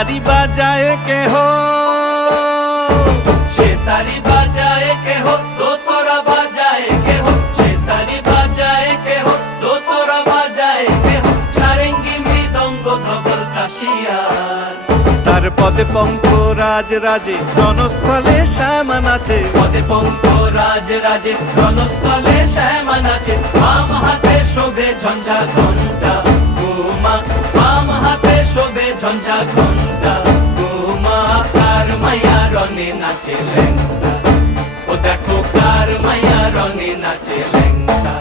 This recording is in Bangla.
তারি বাজায় কেহ, সে তারি বাজায় কেহ, দোতরা বাজায় কেহ, সে তারি বাজায় কেহ, দোতরা বাজায় কেহ, সারেঙ্গি মৃদঙ্গ ধবল কাশিয়ার। তার পদে পঙ্ক রাজ রাজে, রণস্থলে শ্যামা নাচে। পদে পঙ্ক রাজ রাজে, রণস্থলে শ্যামা নাচে। বাম হাতে শোভে ঝঞ্ঝা ঘণ্টা গোমা, বাম হাতে শোভে ঝঞ্ঝা ঘণ্টা গোমা। কার মাইয়া রনে নাচে ল্যাংটা, ও দেখো কার মাইয়া রনে নাচে ল্যাংটা।